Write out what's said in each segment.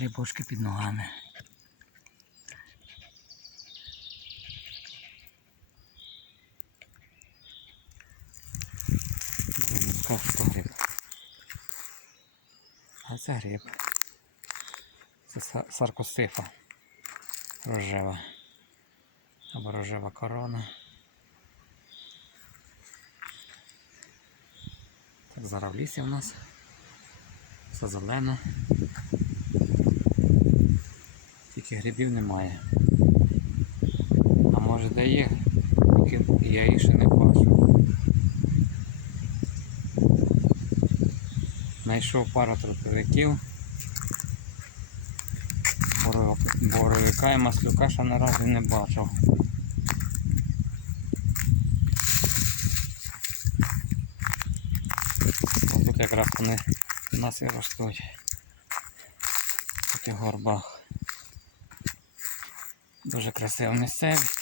грибочки під ногами. Скажу, гриб. А це гриб. Це саркосифа рожева. Або рожева корона. Так, зараз в лісі у нас. Все зелено. Тільки грибів немає. А може де є, я їх ще не бачу. Знайшов пару трутовиків. Боро- Боровика і маслюка ще наразі не бачив. Тут якраз вони у нас і ростуть. В таких горбах. Дуже красива місцевість.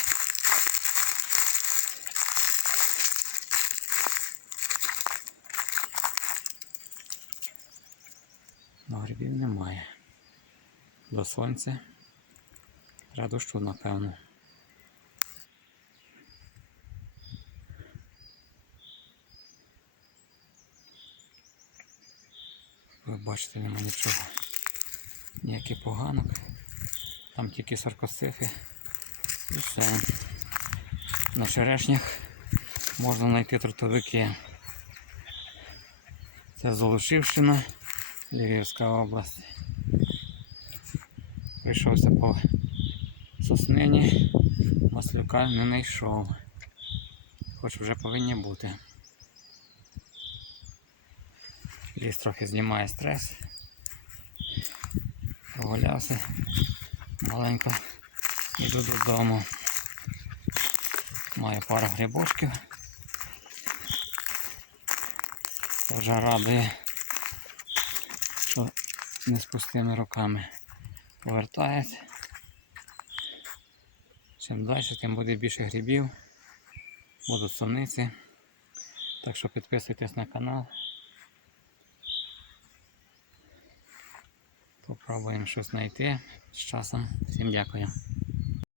Но грибів немає. До сонця. Треба дощу, напевно. Ви бачите, нема нічого. Ніяких поганок. Там тільки саркосифи. І все. На черешнях можна знайти трутовики. Це Золушівщина, Львівська область. Прийшовся по соснині, маслюка не знайшов. Хоч вже повинні бути. Ліс трохи знімає стрес. Прогулявся. Маленько йду додому. Маю пару грибочків. Вже радує, що не з пустими руками повертається. Чим далі, тим буде більше грибів, будуть суниці. Так що підписуйтесь на канал. Попробуємо щось знайти з часом. Всім дякую.